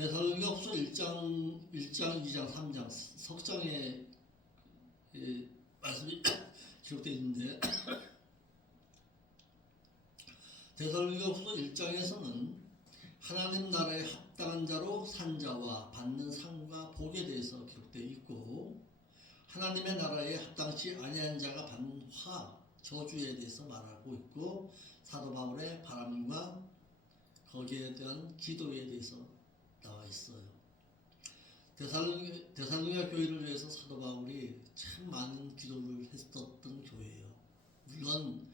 데살로니가후서 1장, 2장, 3장 석 장의 말씀이 기록되어 있는데 데살로니가후서 1장에서는 하나님 나라에 합당한 자로 산 자와 받는 상과 복에 대해서 기록되어 있고, 하나님의 나라에 합당치 아니한 자가 받는 화, 저주에 대해서 말하고 있고, 사도 바울의 바람과 거기에 대한 기도에 대해서 나와 있어요. 데살로니가 교회를 위해서 사도 바울이 참 많은 기도를 했었던 교회예요. 물론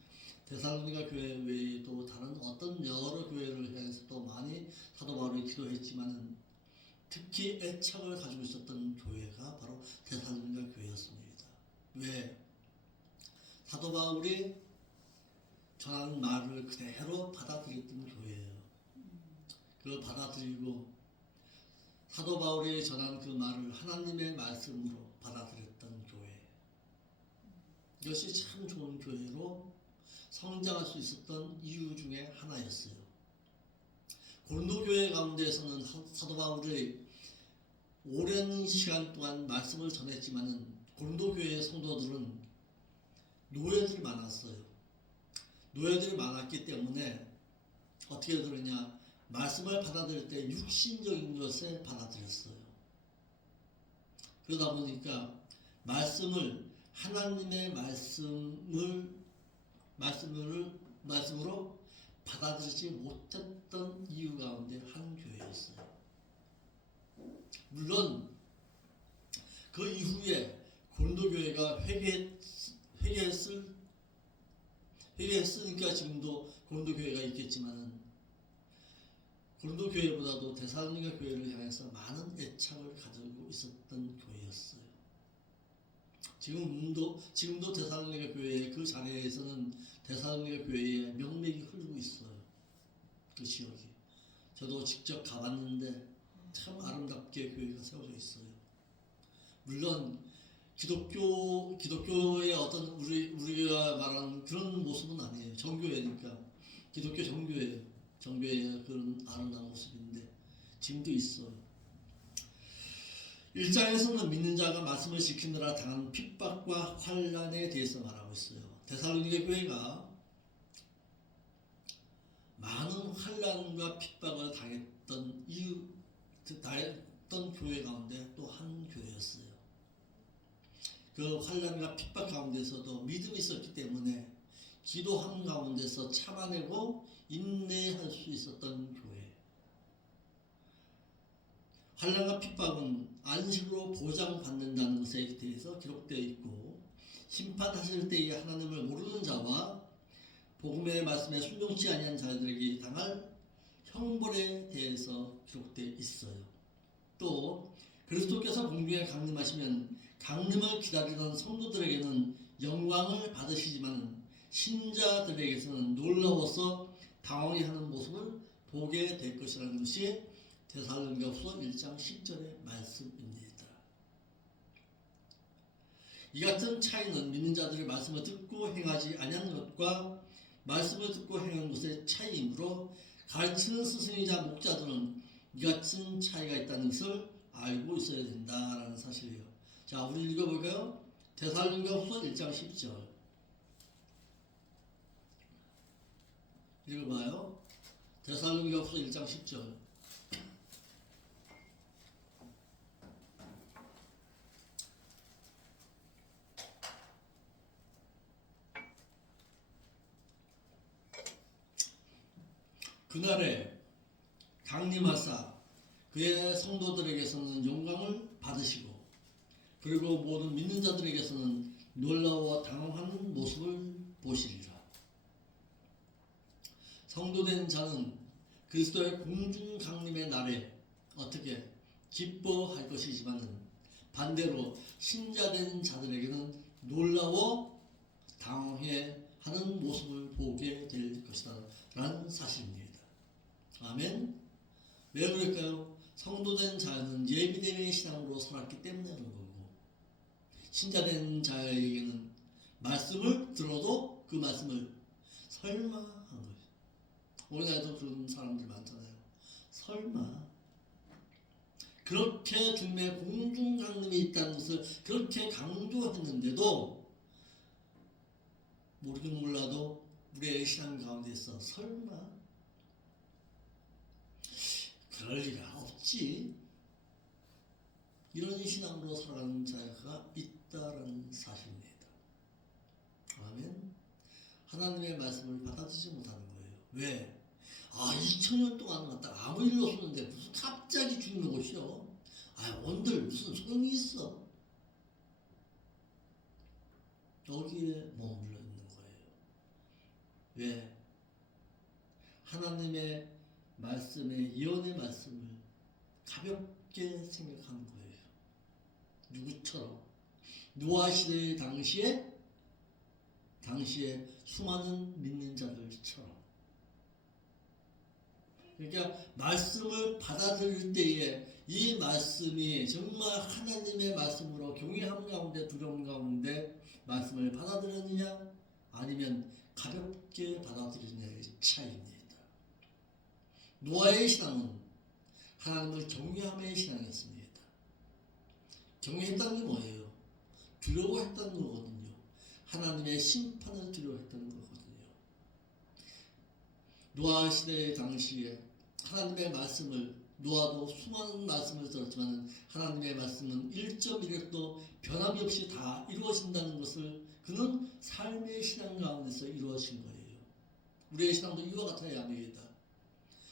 데살로니가 교회 외에도 다른 어떤 여러 교회를 향해서도 많이 사도 바울이 기도했지만은 특히 애착을 가지고 있었던 교회가 바로 데살로니가 교회였습니다. 왜? 사도 바울이 전하는 말을 그대로 받아들였던 교회예요. 그걸 받아들이고 사도 바울이 전한 그 말을 하나님의 말씀으로 받아들였던 교회. 이것이 참 좋은 교회로 성장할 수 있었던 이유 중에 하나였어요. 고린도 교회 가운데에서는 사도 바울이 오랜 시간 동안 말씀을 전했지만은 고린도 교회의 성도들은 노예들이 많았어요. 노예들이 많았기 때문에 어떻게 들었냐? 말씀을 받아들일 때 육신적인 것에 받아들였어요. 그러다 보니까 하나님의 말씀으로 받아들이지 못했던 이유 가운데 한 교회였어요. 물론 그 이후에 고린도 교회가 회개했으니까 지금도 고린도 교회가 있겠지만은 고린도 교회보다도 데살로니가 교회를 향해서 많은 애착을 가지고 있었던 교회였어요. 지금도 데살로니가 교회의 그 자리에서는 데살로니가 교회의 명맥이 흐르고 있어요. 그 지역이. 저도 직접 가봤는데 참 아름답게 교회가 세워져 있어요. 물론 기독교의 어떤 우리가 말하는 그런 모습은 아니에요. 정교회니까. 기독교 정교회의 그런 아름다운 모습인데 지금도 있어요. 1장에서는 믿는 자가 말씀을 지키느라 당한 핍박과 환난에 대해서 말하고 있어요. 데살로니가 교회가 많은 환난과 핍박을 당했던 교회 가운데 또 한 교회였어요. 그 환난과 핍박 가운데서도 믿음이 있었기 때문에 기도하는 가운데서 참아내고 인내할 수 있었던 교회. 환난과 핍박은 안식으로 보장받는다는 것에 대해서 기록되어 있고, 심판하실 때에 하나님을 모르는 자와 복음의 말씀에 순종치 아니한 자들에게 당할 형벌에 대해서 기록되어 있어요. 또 그리스도께서 공중에 강림하시면 강림을 기다리던 성도들에게는 영광을 받으시지만 신자들에게서는 놀라워서 당황해하는 모습을 보게 될 것이라는 것이 데살로니가후서 1장 10절의 말씀입니다. 이 같은 차이는 믿는 자들이 말씀을 듣고 행하지 아니한 것과 말씀을 듣고 행하는 것의 차이이므로 가르치는 스승이자 목자들은 이 같은 차이가 있다는 것을 알고 있어야 된다라는 사실이에요. 자, 우리 읽어볼까요? 데살로니가후서 1장 10절 읽어봐요. 데살로니가후서 1장 10절 그날에 강림하사 그의 성도들에게서는 영광을 받으시고 그리고 모든 믿는 자들에게서는 놀라워 당황하는 모습을 보시리라. 성도된 자는 그리스도의 공중 강림의 날에 어떻게 기뻐할 것이지만은 반대로 신자된 자들에게는 놀라워 당황해하는 모습을 보게 될 것이다라는 사실입니다. 아멘. 왜 그럴까요? 성도된 자는 예비됨의 신앙으로 살았기 때문에 그런 거고, 신자된 자에게는 말씀을 들어도 그 말씀을 설마 한 거예요. 오늘날도 그런 사람들 많잖아요. 설마 그렇게 주님의 공중 강림이 있다는 것을 그렇게 강조했는데도 모르긴 몰라도 우리의 신앙 가운데서 설마 그럴 리가 없지, 이런 신앙으로 살아가는 자가 있다는 사실입니다. 아멘. 하나님의 말씀을 받아들이지 못하는 거예요. 왜? 2000년 동안 갖다 아무 일 없었는데 무슨 갑자기 죽는 것이요? 온들 무슨 소용이 있어? 여기에 머물러 있는 거예요. 왜? 하나님의 말씀의 예언의 말씀을 가볍게 생각하는 거예요. 누구처럼? 노아 시대 당시에 수많은 믿는 자들처럼. 그러니까 말씀을 받아들일 때에 이 말씀이 정말 하나님의 말씀으로 경외함 가운데 두려움 가운데 말씀을 받아들였느냐 아니면 가볍게 받아들이느냐의 차이입니다. 노아의 신앙은 하나님을 경외함의 신앙이었습니다. 경외했다는 게 뭐예요? 두려워했다는 거거든요. 하나님의 심판을 두려워했다는 거거든요. 노아 시대 당시에 하나님의 말씀을, 노아도 수많은 말씀을 들었지만 하나님의 말씀은 1.1획도 변함이 없이 다 이루어진다는 것을 그는 삶의 신앙 가운데서 이루어진 거예요. 우리의 신앙도 이와 같아야 합니다.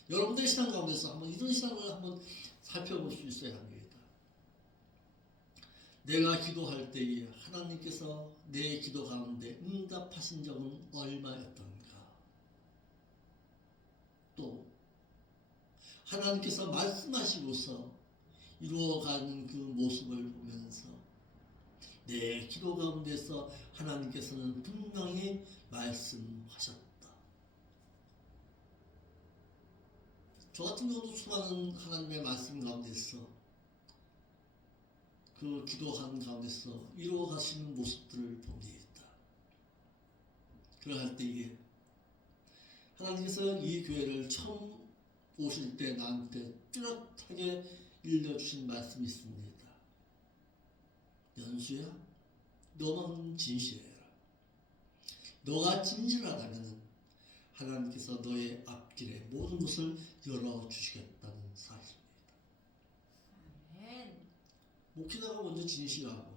여러분들의 신앙 가운데서 한번 이런 신앙을 한번 살펴볼 수 있어야 합니다. 내가 기도할 때에 하나님께서 내 기도 가운데 응답하신 적은 얼마였던가? 또 하나님께서 말씀하시고서 이루어가는 그 모습을 보면서 내 기도 가운데서 하나님께서는 분명히 말씀하셨다. 저 같은 경우도 수많은 하나님의 말씀 가운데서 그 기도한 가운데서 이루어가시는 모습들을 봅니다. 그러할 때에 하나님께서 이 교회를 처음 오실 때 나한테 뚜렷하게 일러주신 말씀이 있습니다. 연수야, 너만 진실해라. 너가 진실하다면 하나님께서 너의 앞길에 모든 것을 열어주시겠다는 사실입니다. 아멘. 목회자가 먼저 진실하고,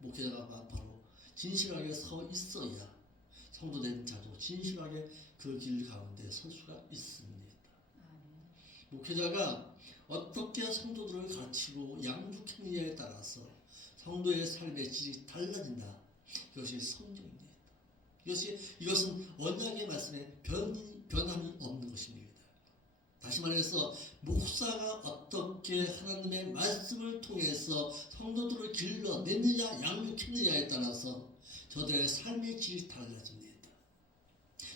목회자가 바로 진실하게 서 있어야 성도된 자도 진실하게 그 길 가운데 설 수가 있습니다. 아멘. 목회자가 어떻게 성도들을 가르치고 양육했느냐에 따라서 성도의 삶의 질이 달라진다. 이것이 성경입니다. 이것은 언약의 말씀에 변함이 없는 것입니다. 다시 말해서 목사가 어떻게 하나님의 말씀을 통해서 성도들을 길러냈느냐 양육했느냐에 따라서 저들의 삶의 질이 달라집니다.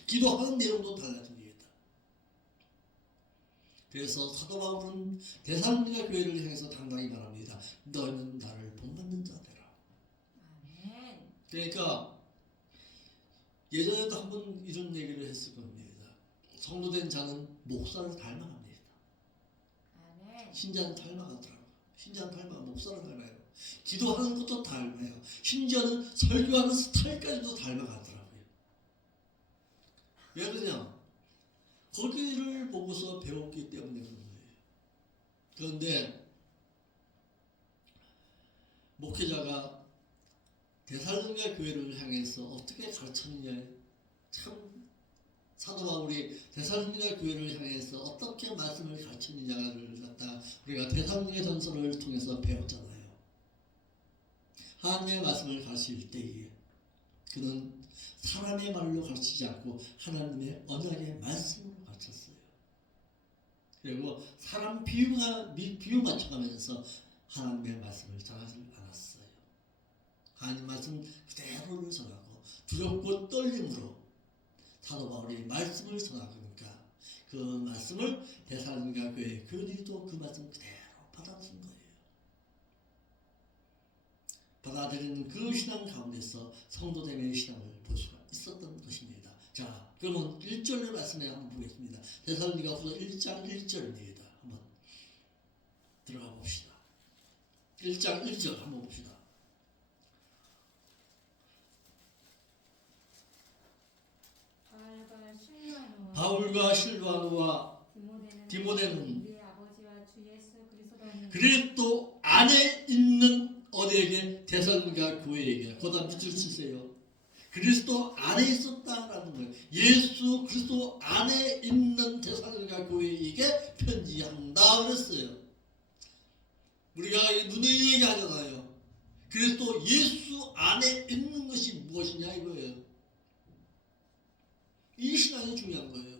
기도하는 내용도 달라집니다. 그래서 사도 바울은 데살로니가 교회를 향해서 당당히 말합니다. 너희는 나를 본받는 자 되라. 아멘. 그러니까 예전에도 한번 이런 얘기를 했을 겁니다. 성도된 자는 목사를 닮아갑니다. 아멘. 신자는 닮아가더라고요. 신자는 닮아가 목사를 닮아요. 기도하는 것도 닮아요. 심지어는 설교하는 스타일까지도 닮아가더라고요. 왜 그러냐? 거기를 보고서 배웠기 때문에 그런 거예요. 그런데 목회자가 데살로니가 교회를 향해서 어떻게 가르쳤느냐, 참 사도 바울이 데살로니가 교회를 향해서 어떻게 말씀을 가르쳤느냐를 갖다가 우리가 데살로니가 전서를 통해서 배웠잖아요. 하나님의 말씀을 가르칠 때에 그는 사람의 말로 가르치지 않고 하나님의 언약의 말씀으로 가르쳤어요. 그리고 사람 비유 맞춰가면서 하나님의 말씀을 전하지 않았어요. 하나님 말씀 그대로를 전하고 두렵고 떨림으로 사도 바울이 말씀을 전하니까 그 말씀을 데살로니가 교회 교인들도 그 말씀 그대로 받아들인 거예요. 받아들이는 그 신앙 가운데서 성도됨의 신앙을 볼 수가 있었던 것입니다. 자, 그러면 1절의 말씀에 한번 보겠습니다. 데살로니가 후서 1장 1절입니다. 한번 들어가 봅시다. 1장 1절 한번 봅시다. 바울과 실바노와 디모데는 우리 아버지와 주 예수 그리스도는 그리스도 안에 있는 어디에게? 데살로니가 교회에게. 거기다 밑줄 치세요. 그리스도 안에 있었다라는 거예요. 예수 그리스도 안에 있는 데살로니가 교회에게 편지한다 그랬어요. 우리가 누누이 얘기하잖아요. 그리스도 예수 안에 있는 것이 무엇이냐 이거예요. 이 신앙이 중요한 거예요.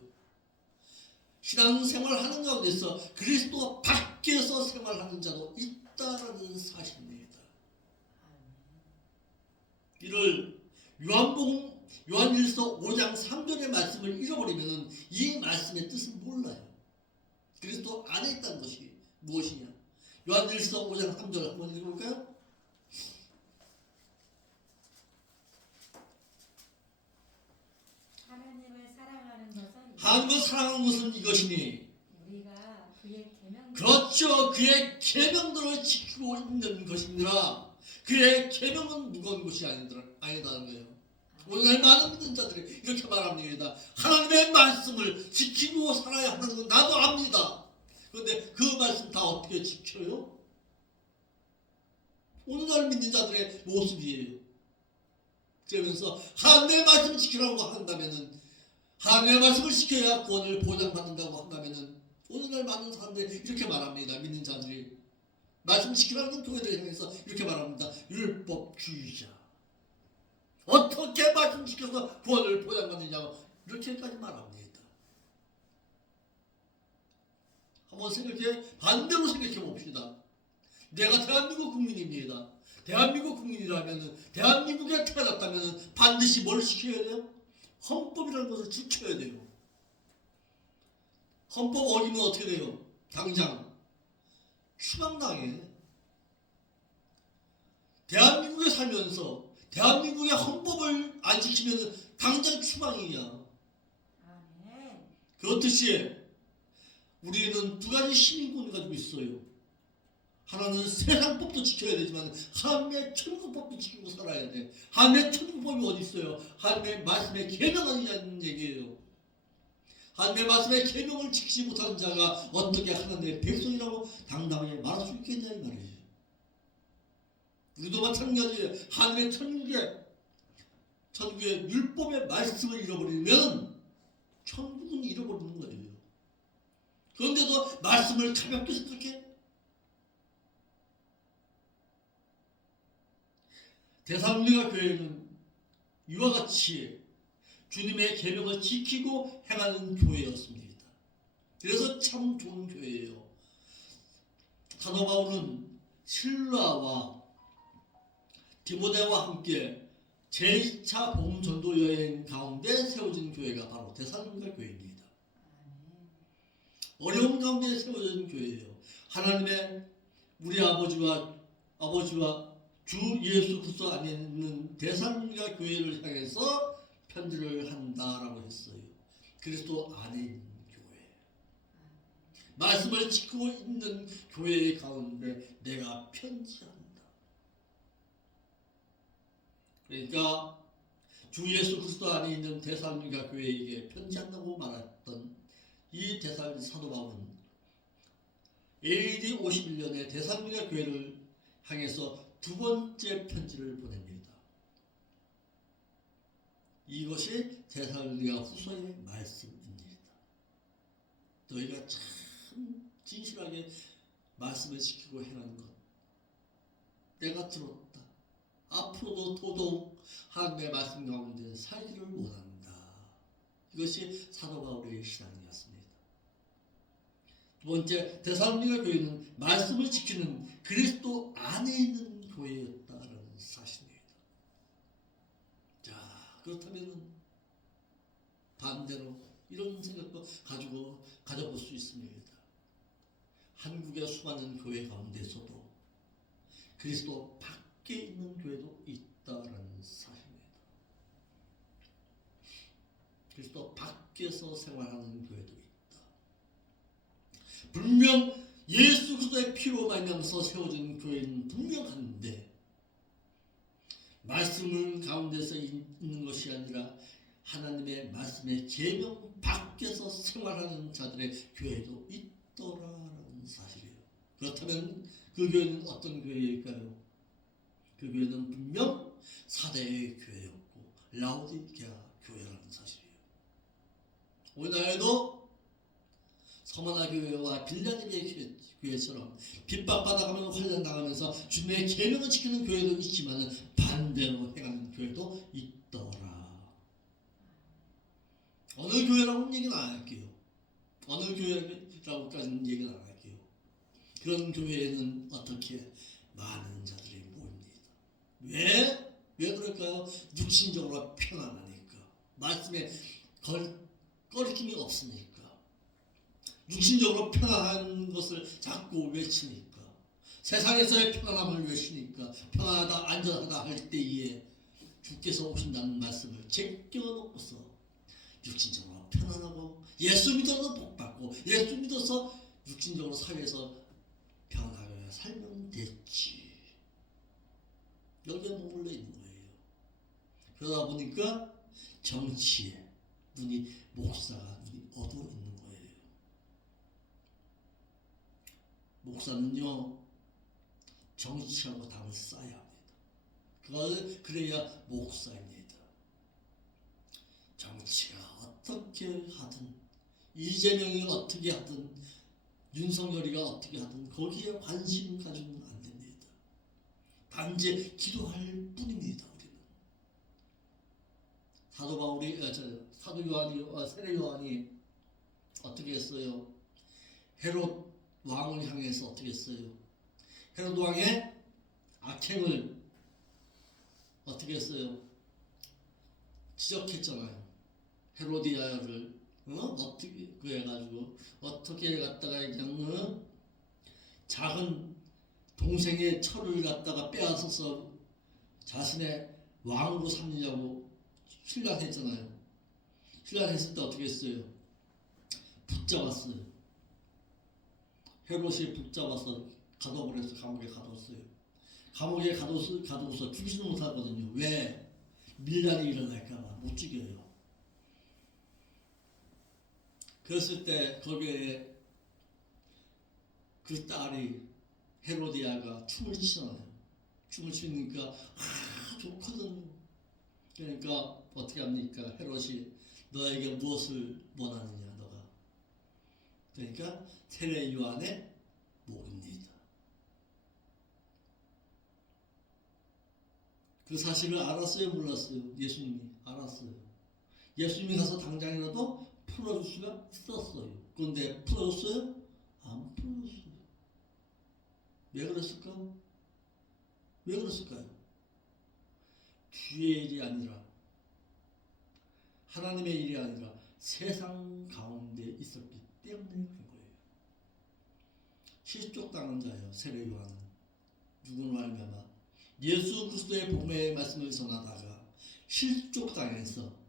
신앙생활하는 가운데서 그리스도 밖에서 생활하는 자도 있다라는 사실입니다. 이를 요한일서 5장 3절의 말씀을 잃어버리면 이 말씀의 뜻을 몰라요. 그리스도 안에 있다는 것이 무엇이냐? 요한일서 5장 3절 한번 읽어볼까요? 하나님을 사랑하는 것은 이것이니 우리가 그의 계명 그렇죠. 그의 계명들을 지키고 있는 것이니라. 그의 계명은 무거운 것이 아니다는 거예요. 오늘 많은 믿는 자들이 이렇게 말합니다. 하나님의 말씀을 지키고 살아야 하는 건 나도 압니다. 그런데 그 말씀 다 어떻게 지켜요? 오늘날 믿는 자들의 모습이에요. 그러면서 하나님의 말씀을 지키라고 한다면은, 하나님의 말씀을 지켜야 구원을 보장받는다고 한다면은, 오늘날 많은 사람들이 이렇게 말합니다. 믿는 자들이 말씀 지키라는 교회들을 향해서 이렇게 말합니다. 율법주의자. 어떻게 말씀 지켜서 구원을 보장받느냐고 이렇게까지 말합니다. 한번 반대로 생각해 봅시다. 내가 대한민국 국민입니다. 대한민국 국민이라면, 대한민국에 태어났다면 반드시 뭘 지켜야 돼요? 헌법이라는 것을 지켜야 돼요. 헌법 어기면 어떻게 돼요? 당장 추방당해. 대한민국에 살면서 대한민국의 헌법을 안 지키면 당장 추방이야. 그렇듯이 우리는 두 가지 시민권을 가지고 있어요. 하나는 세상법도 지켜야 되지만 하나님의 천국법도 지키고 살아야 돼. 하나님의 천국법이 어디 있어요? 하나님의 말씀에 계명하는 얘기예요. 하나님의 말씀에 계명을 지키지 못하는 자가 어떻게 하나님의 백성이라고 당당하게 말할 수 있겠냐 이 말이에요. 우리도 마찬가지예요. 하나님의 천국의 율법의 말씀을 잃어버리면 천국은 잃어버리는 거예요. 그런데도 말씀을 가볍게 생각해? 데살로니가 교회는 이와 같이 주님의 계명을 지키고 행하는 교회였습니다. 그래서 참 좋은 교회예요. 사도 바울은 실라와 디모데와 함께 제2차 복음 전도 여행 가운데 세워진 교회가 바로 데살로니가 교회입니다. 어려운 가운데 세워진 교회예요. 하나님의 우리 아버지와 주 예수 그리스도 안에 있는 데살로니가 교회를 향해서 편지를 한다라고 했어요. 그리스도 안에 있는 교회, 말씀을 지키고 있는 교회 가운데 내가 편지한다. 그러니까 주 예수 그리스도 안에 있는 데살로니가 교회에게 편지한다고 말했던 이 사도 바울은 AD 51년에 데살로니가 교회를 향해서 두 번째 편지를 보냅니다. 이것이 데살로니가 후서의 말씀입니다. 너희가 참 진실하게 말씀을 지키고 행하는 것 내가 들었다. 앞으로도 더더욱 하나님의 말씀 가운데 살기를 원한다. 이것이 사도 바울의 신앙이었습니다. 두 번째, 데살로니가 교회는 말씀을 지키는 그리스도 안에 있는 교회였다라는 사실입니다. 자, 그렇다면 반대로 이런 생각도 가져볼 수 있습니다. 한국의 수많은 교회 가운데서도 그리스도 밖에 있는 교회도 있다라는 사실입니다. 그리스도 밖에서 생활하는 교회도 있다. 분명 예수 그리스도의 피로 말미암아서 세워진 교회는 분명한데 말씀을 가운데서 있는 것이 아니라 하나님의 말씀의 계명 밖에서 생활하는 자들의 교회도 있더라라는 사실이에요. 그렇다면 그 교회는 어떤 교회일까요? 그 교회는 분명 사대의 교회였고 라오디게아 교회라는 사실이에요. 오늘날에도 서머나 교회와 빌라델비아 교회처럼 핍박받아가며 환난당하면서 주님의 계명을 지키는 교회도 있지만 반대로 행하는 교회도 있더라. 어느 교회라고는 얘기는 안 할게요. 어느 교회라고까지는 얘기는 안 할게요. 그런 교회에는 어떻게 많은 자들이 모입니다. 왜 그럴까요? 육신적으로 편안하니까. 말씀에 거리낌이 없으니까. 육신적으로 편안한 것을 자꾸 외치니까. 세상에서의 편안함을 외치니까. 편안하다 안전하다 할 때에 주께서 오신다는 말씀을 제껴놓고서 육신적으로 편안하고 예수 믿어서 복받고 예수 믿어서 육신적으로 사회에서 편하게 살면 됐지. 여기에 머물러 있는 거예요. 그러다 보니까 정치에 목사가 눈이 어두워 있는 거예요. 목사는요 정치하고 담을 쌓아야 합니다. 그래야 목사입니다. 정치가 어떻게 하든 이재명이 어떻게 하든 윤석열이가 어떻게 하든 거기에 관심 가지면 안 됩니다. 단지 기도할 뿐입니다. 우리는 사도 바울이 사도 요한이 세례 요한이 어떻게 했어요? 헤롯 왕을 향해서 어떻게 했어요? 헤롯 왕의 악행을 어떻게 했어요? 지적했잖아요. 헤로디아를 어떻게 해가지고 어떻게 갖다가 그냥 작은 동생의 철을 갖다가 빼앗아서 자신의 왕으로 삼느냐고 신랑했잖아요. 신랑했을 때 어떻게 했어요? 붙잡았어요. 헤롯이 붙잡아서 가둬버려서 감옥에 가뒀어요. 감옥에 가둬서 죽이지는 못하거든요. 왜? 밀란이 일어날까봐 못 죽여요. 그랬을 때 거기에 그 딸이 헤로디아가 춤을 추잖아요. 춤을 추니까 좋거든. 그러니까 어떻게 합니까? 헤롯이 너에게 무엇을 원하느냐 너가. 그러니까 세례 요한의 목입니다. 그 사실을 알았어요? 몰랐어요? 예수님이 알았어요. 예수님이 가서 당장이라도 풀어줄 수가 있었어요. 그런데 풀어줬어요? 안 풀어줬어요. 왜 그랬을까? 왜 그랬을까요? 주의 일이 아니라 하나님의 일이 아니라 세상 가운데 있었기 때문에 그런 거예요. 실족당한 자예요. 세례 요한은. 누구로 말미암아 예수 그리스도의 복음의 말씀을 전하다가 실족당해서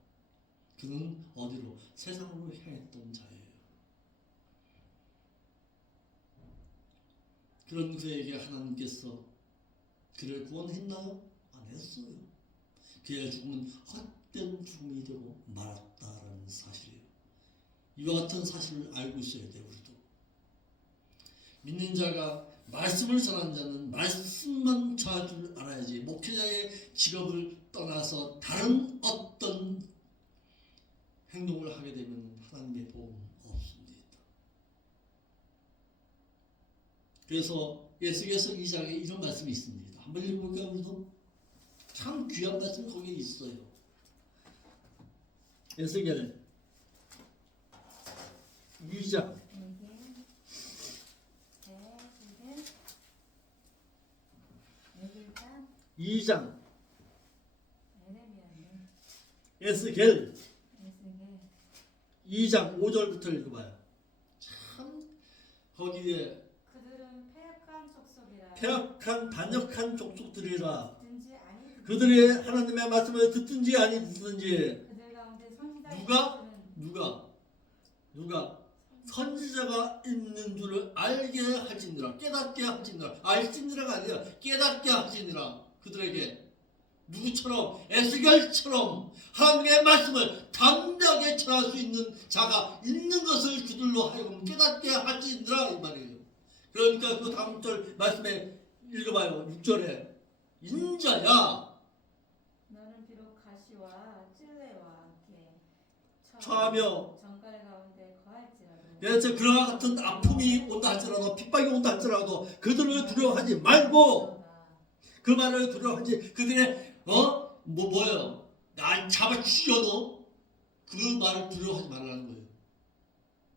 그는 어디로? 세상으로 향했던 자예요. 그런 그에게 하나님께서 그를 구원했나요? 안 했어요. 그의 죽음은 헛된 죽음이 되고 말았다라는 사실이에요. 이와 같은 사실을 알고 있어야 돼요. 우리도. 믿는 자가 말씀을 전하는 자는 말씀만 전할 줄 알아야지 목회자의 직업을 떠나서 다른 어떤 행동을 하게 되면 하나님의 복음 없습니다. 그래서 에스겔서 2장에 이런 말씀이 있습니다. 한번 읽어볼까요? 우리도? 참 귀한 말씀이 거기에 있어요. 에스겔 2장 2장 에스겔 2장 5절부터 읽어봐요. 참 거기에 그들은 패역한 족속이라 패역한 반역한 족속들이라 듣든지 아니 그들이 하나님의 말씀을 듣든지 아니 듣든지 그들 가운데 선지자 누가? 있을지는 누가? 선지자가 있는 줄을 알게 할지니라. 깨닫게 할지니라. 알지니라가 아니라 깨닫게 할지니라. 그들에게 누구처럼 에스겔처럼 하나님의 말씀을 담대하게 전할 수 있는 자가 있는 것을 그들로 하여금 깨닫게 할지니라 이 말이에요. 그러니까 그 다음 절 말씀에 읽어봐요. 6절에 인자야 너는 비록 가시와 찔레와 함께 처하며 정갈 가운데 거할지라도 그래서 그와 같은 아픔이 온다 할지라도 핍박이 온다 할지라도 그들을 두려워하지 말고 그 말을 두려워하지 그들의 뭐예요? 날 잡아 죽여도 그 말을 두려워하지 말라는 거예요.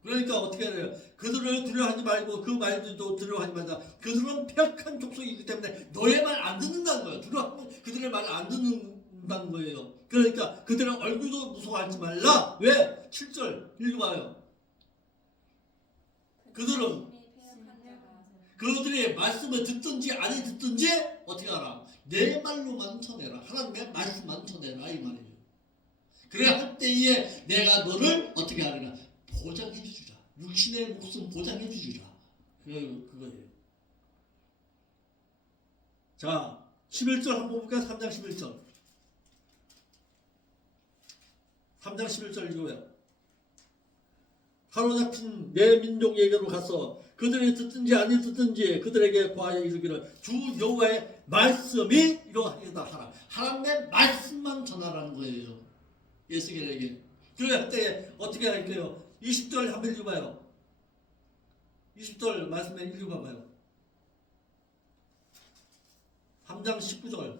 그러니까 어떻게 해야 돼요? 그들을 두려워하지 말고 그 말들도 두려워하지 말자. 그들은 폐역한 족속이기 때문에 너의 말 안 듣는다는 거예요. 두려워하면 그들의 말을 안 듣는다는 거예요. 그러니까 그들의 얼굴도 무서워하지 말라. 왜? 7절 읽어봐요. 그들은 그들의 말씀을 듣든지 아니 듣든지 어떻게 알아? 내 말로만 전해라. 하나님의 말씀만 전해라 이 말이에요. 그래야 할 때에 내가 너를 어떻게 하느냐? 보장해 주리라. 육신의 목숨 보장해 주리라. 그거예요. 자, 11절 한번 볼까요? 3장 11절. 3장 11절 읽어요. 사로잡힌 내 민족에게로 가서 그들이 듣든지 아니 듣든지 그들에게 고하여 이르기를 주 여호와의 말씀이 이러하겠다 하라. 하나님의 말씀만 전하라는 거예요. 에스겔에게. 그럴 때 어떻게 할까요? 20절 한번 읽어봐요. 20절 말씀에 읽어봐봐요. 3장 19절.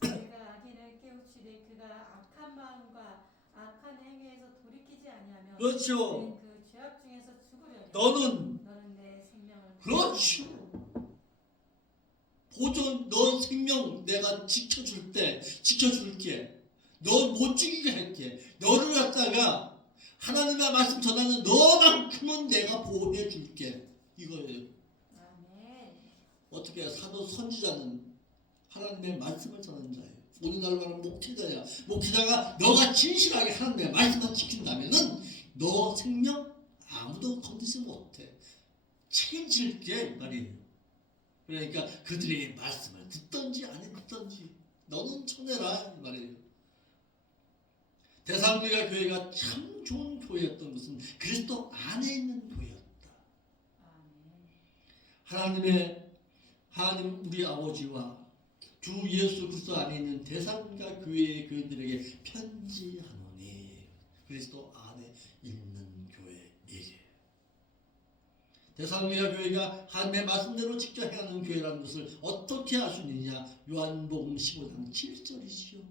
내가 악인을 깨우치되 그가 악한 마음과 악한 행위에서 돌이키지 아니하면 그렇죠. 그 죄악 중에서 죽으려니 너는 내 생명을 그렇죠. 보존 너 생명 내가 지켜줄게. 너 못 죽이게 할게. 너를 갖다가 하나님의 말씀 전하는 너만큼은 내가 보호해 줄게. 이거예요. 아멘. 어떻게 사도 선지자는 하나님의 말씀을 전하는 자예요. 오늘날과는 목회자야. 목회자가 너가 진실하게 하나님의 말씀만 지킨다면은 너 생명 아무도 건드리지 못해. 책임질게 이 말이에요. 그러니까 그들의 말씀을 듣든지 아니 듣든지 너는 전해라 이 말이에요. 데살로니가 교회가 참 좋은 교회였던 것은 그리스도 안에 있는 교회였다. 하나님 우리 아버지와 주 예수 그리스도 안에 있는 데살로니가 교회의 교인들에게 편지하노니 그리스도 안에 있는 교회에게. 데살로니가 교회가 하나님의 말씀대로 직접 행하는 교회라는 것을 어떻게 알 수 있느냐? 요한복음 15장 7절이지요.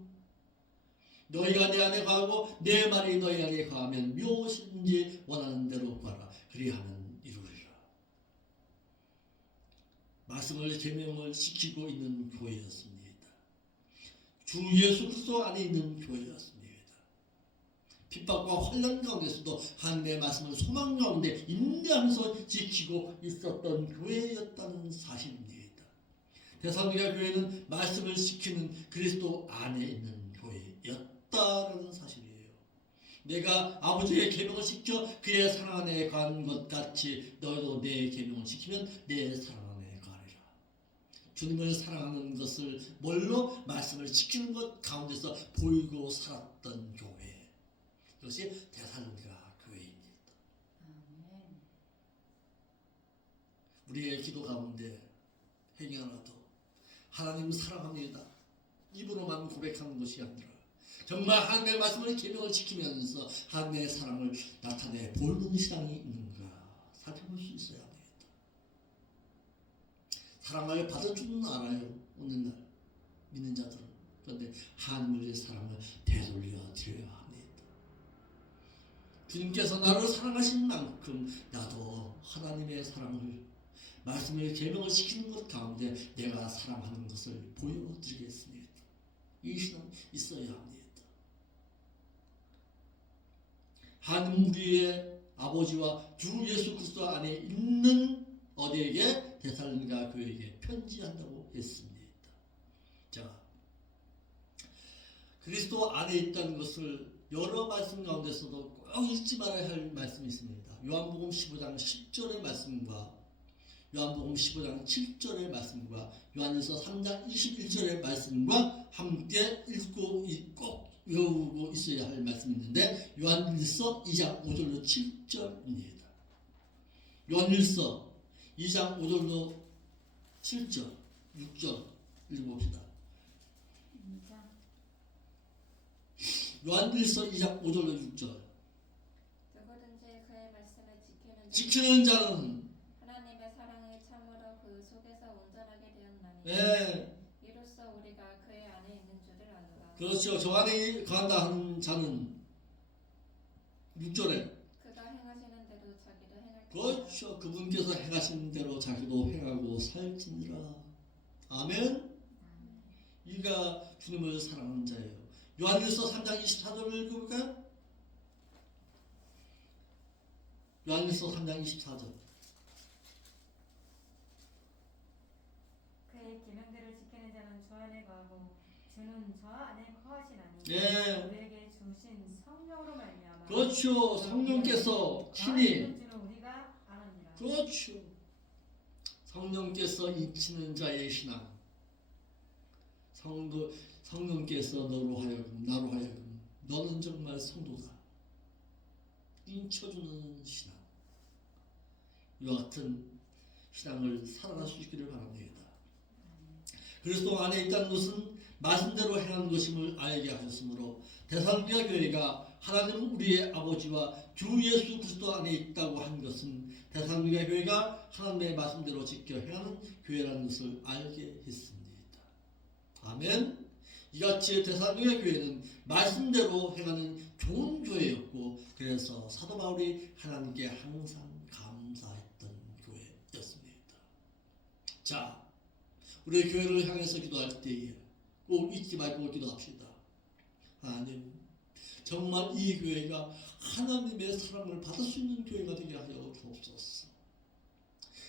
너희가 내 안에 거하고 내 말이 너희 안에 거하면 무엇이든지 원하는 대로 구하라. 그리하면 이루리라. 말씀을 계명을 지키고 있는 교회였습니다. 주 예수 그리스도 안에 있는 교회였습니다. 핍박과 환난 가운데서도 하나님의 말씀을 소망 가운데 인내하면서 지키고 있었던 교회였다는 사실입니다. 데살로니가 교회는 말씀을 지키는 그리스도 안에 있는 교회였다는 사실이에요. 내가 아버지의 계명을 지켜 그의 사랑 안에 거한 것 같이 너희도 내 계명을 지키면 내 사랑 안에 거하리라. 주님을 사랑하는 것을 뭘로? 말씀을 지키는 것 가운데서 보이고 살았던 교회. 이것이 데살로니가 교회입니다. 우리의 기도 가운데 행위 하나도 하나님 사랑합니다. 입으로만 고백하는 것이 아니라 정말 하나님의 말씀을 계명을 지키면서 하나님의 사랑을 나타내 보이는 신앙이 있는가 살펴볼 수 있어야 합니다. 사랑을 받을 줄은 알아요. 오늘날 믿는 자들은. 그런데 하나님의 사랑을 되돌려 드려야 합니다. 주님께서 나를 사랑하신 만큼 나도 하나님의 사랑을 말씀을 계명을 지키는 것 가운데 내가 사랑하는 것을 보여드리겠습니다. 이 신앙이 있어야 합니다. 하나님 우리의 아버지와 주 예수 그리스도 안에 있는 어디에게? 데살로니가 교회에게 편지한다고 했습니다. 자, 그리스도 안에 있다는 것을 여러 말씀 가운데서도 꼭 잊지 말아야 할 말씀이 있습니다. 요한복음 15장 10절의 말씀과 요한복음 15장 7절의 말씀과 요한일서 3장 21절의 말씀과 함께 읽고 꼭 외우고 있어야 할 말씀이 있는데 요한일서 2장 5절로 7절입니다. 요한일서 2장 5절로 7절, 6절 읽어봅시다. 요한일서 2장 5절로 6절. 누구든지 그의 말씀을 지키는 자는 하나님의 사랑이 참으로 그 속에서 온전하게 되었나니 예, 이로써 우리가 그의 안에 있는 줄을 아노라. 그렇죠. 저 안에 거한다 하는 자는 6절에 그가 행하시는 대로 자기도 행할 그렇죠. 그분께서 행하신 대로 자기도 행하고 살지니라. 아멘. 이가 주님을 사랑하는 자예요. 요한일서 3장 24절을 읽어볼까요? 요한일서 3장 24절. 그의 계명들을 지키는 자는 주 안에 거하고 주는 저 안에 거하시나니 예. 우리에게 주신 성령으로 말미암아 그렇죠. 성령께서 친히 거하시는 줄을 우리가 알았느니라. 그렇죠. 성령께서 인치는 자의 신앙. 성령께서 나로 하여금 너는 정말 성도다. 인쳐주는 신앙. 이와 같은 신앙을 살아갈 수 있기를 바랍니다. 그리스도 안에 있다는 것은 말씀대로 행하는 것임을 알게 하셨으므로 데살로니가 교회가 하나님 우리의 아버지와 주 예수 그리스도 안에 있다고 한 것은 데살로니가 교회가 하나님의 말씀대로 지켜 행하는 교회라는 것을 알게 했습니다. 아멘. 이같이 데살로니가 교회는 말씀대로 행하는 좋은 교회였고 그래서 사도 바울이 하나님께 항상 감사했던 교회였습니다. 자, 우리 교회를 향해서 기도할 때에 꼭 잊지 말고 기도합시다. 하나님, 정말 이 교회가 하나님의 사랑을 받을 수 있는 교회가 되게 하여 주옵소서.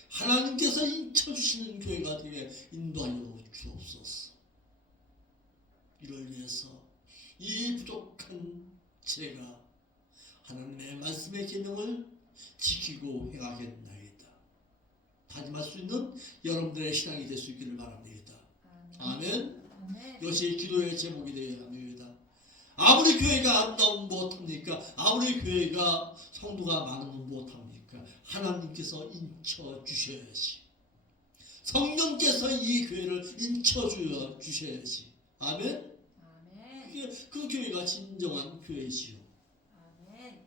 하나님께서 인쳐주시는 교회가 되게 인도하여 주옵소서. 이를 위해서 이 부족한 제가 하나님의 말씀의 계명을 지키고 행하겠나이다. 다짐할 수 있는 여러분들의 신앙이 될 수 있기를 바랍니다. 아멘. 이것이 기도의 제목이 되어야 합니다. 아무리 교회가 아름다우면 무엇합니까? 아무리 교회가 성도가 많으면 무엇합니까? 하나님께서 인쳐주셔야지. 성령께서 이 교회를 인쳐주셔야지. 아멘. 그 교회가 진정한 교회지요. 아멘.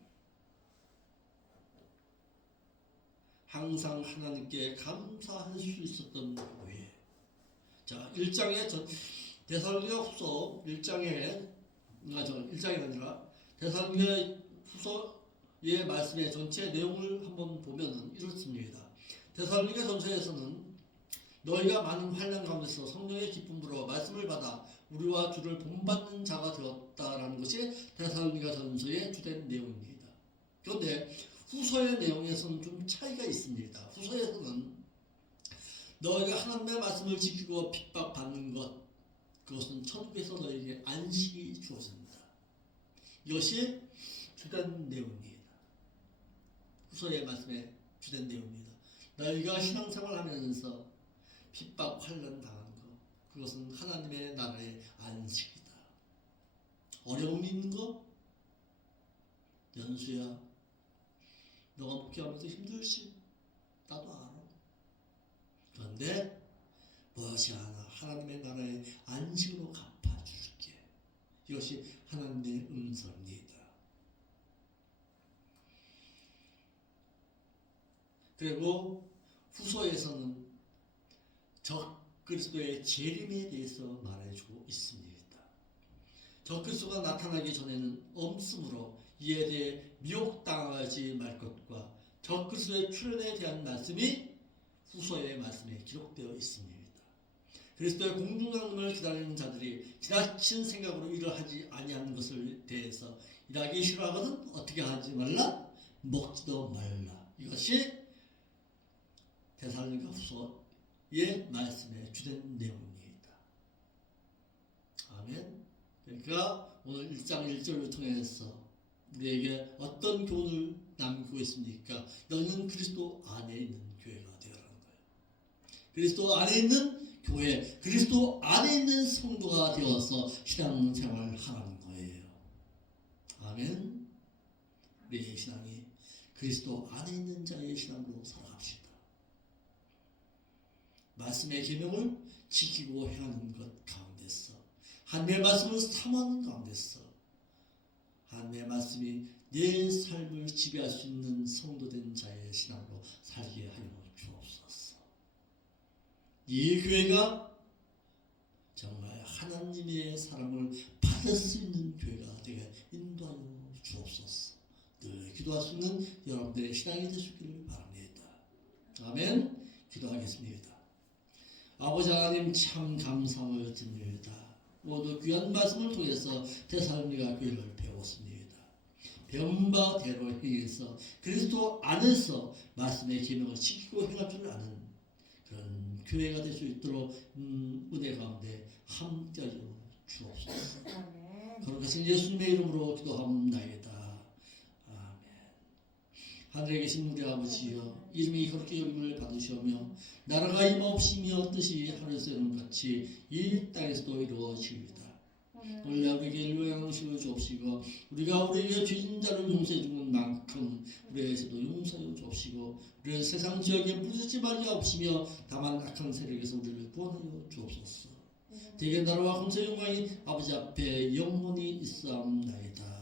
항상 하나님께 감사할 수 있었던 교회. 자, 1장에 데살로니가 후서 1장에 1장이 아니라 데살로니가 후서의 말씀의 전체 내용을 한번 보면은 이렇습니다. 데살로니가 전서에서는 너희가 많은 환난 가운데서 성령의 기쁨으로 말씀을 받아 우리와 주를 본받는 자가 되었다라는 것이 데살로니가 전서의 주된 내용입니다. 그런데 후서의 내용에서는 좀 차이가 있습니다. 후서에서는 너희가 하나님의 말씀을 지키고 핍박받는 것, 그것은 천국에서 너희에게 안식이 주어집니다. 이것이 주된 내용입니다. 후서의 말씀의 주된 내용입니다. 너희가 신앙생활하면서 핍박, 환난 당한 것, 그것은 하나님의 나라의 안식이다. 어려움이 있는 것, 연수야, 너가 목회하면서 힘들지? 나도 알아. 그런데 무엇이 하나 하나님의 나라의 안식으로 갚아줄게. 이것이 하나님의 음성입니다. 그리고 후서에서는 적그리스도의 재림에 대해서 말해주고 있습니다. 적그리스도가 나타나기 전에는 엄습으로 이에 대해 미혹당하지 말 것과 적그리스도의 출현에 대한 말씀이 후서의 말씀에 기록되어 있습니다. 그리스도의 공중강림을 기다리는 자들이 지나친 생각으로 일을 하지 아니하는 것을 대해서 일하기 싫어하거든 어떻게 하지 말라? 먹지도 말라. 이것이 데살로니가 후서의 말씀의 주된 내용입니다. 아멘. 그러니까 오늘 1장 1절을 통해서 우리에게 어떤 교훈을 남기고 있습니까? 너는 그리스도 안에 있는 교회가 되어라는 거예요. 그리스도 안에 있는 교회, 그리스도 안에 있는 성도가 되어서 신앙생활을 하라는 거예요. 아멘. 우리의 신앙이 그리스도 안에 있는 자의 신앙으로 살아갑시다. 말씀의 계명을 지키고 행하는 것 가운데서, 하나님의 말씀을 사모하는 가운데서, 하나님의 말씀이 내 삶을 지배할 수 있는 성도된 자의 신앙으로 살게 하여 주옵소서. 이 교회가 정말 하나님의 사랑을 받을 수 있는 교회가 되게 인도하여 주옵소서. 늘 기도할 수 있는 여러분들의 신앙이 되시기를 바랍니다. 아멘. 기도하겠습니다. 아버지 하나님, 참 감사를 드립니다. 모두 귀한 말씀을 통해서 데살로니가 교회를 배웠습니다. 배운 바대로 행해서 그리스도 안에서 말씀의 계명을 지키고 행할 줄 아는 그런 교회가 될 수 있도록 은혜 가운데 함께하여 주옵소서. 거룩하신 예수님의 이름으로 기도합나이다. 아멘. 하늘에 계신 우리 아버지여, 이름이 그렇게 여김을 받으시오며 나라가 임하옵시며 뜻이 하늘에서 이룬 같이 이 땅에서도 이루어지리이다. 오늘 우리에게 일용할 양식을 주옵시고 우리가 우리에게 죄진 자를 용서해 주는 만큼 우리에게서도 용서해 주옵시고 우리는 세상 지역에 물들지 말게 하옵시며 다만 악한 세력에서 우리를 구원하여 주옵소서. 대개 나라와 권세 영광이 아버지 앞에 영원히 있사옵나이다.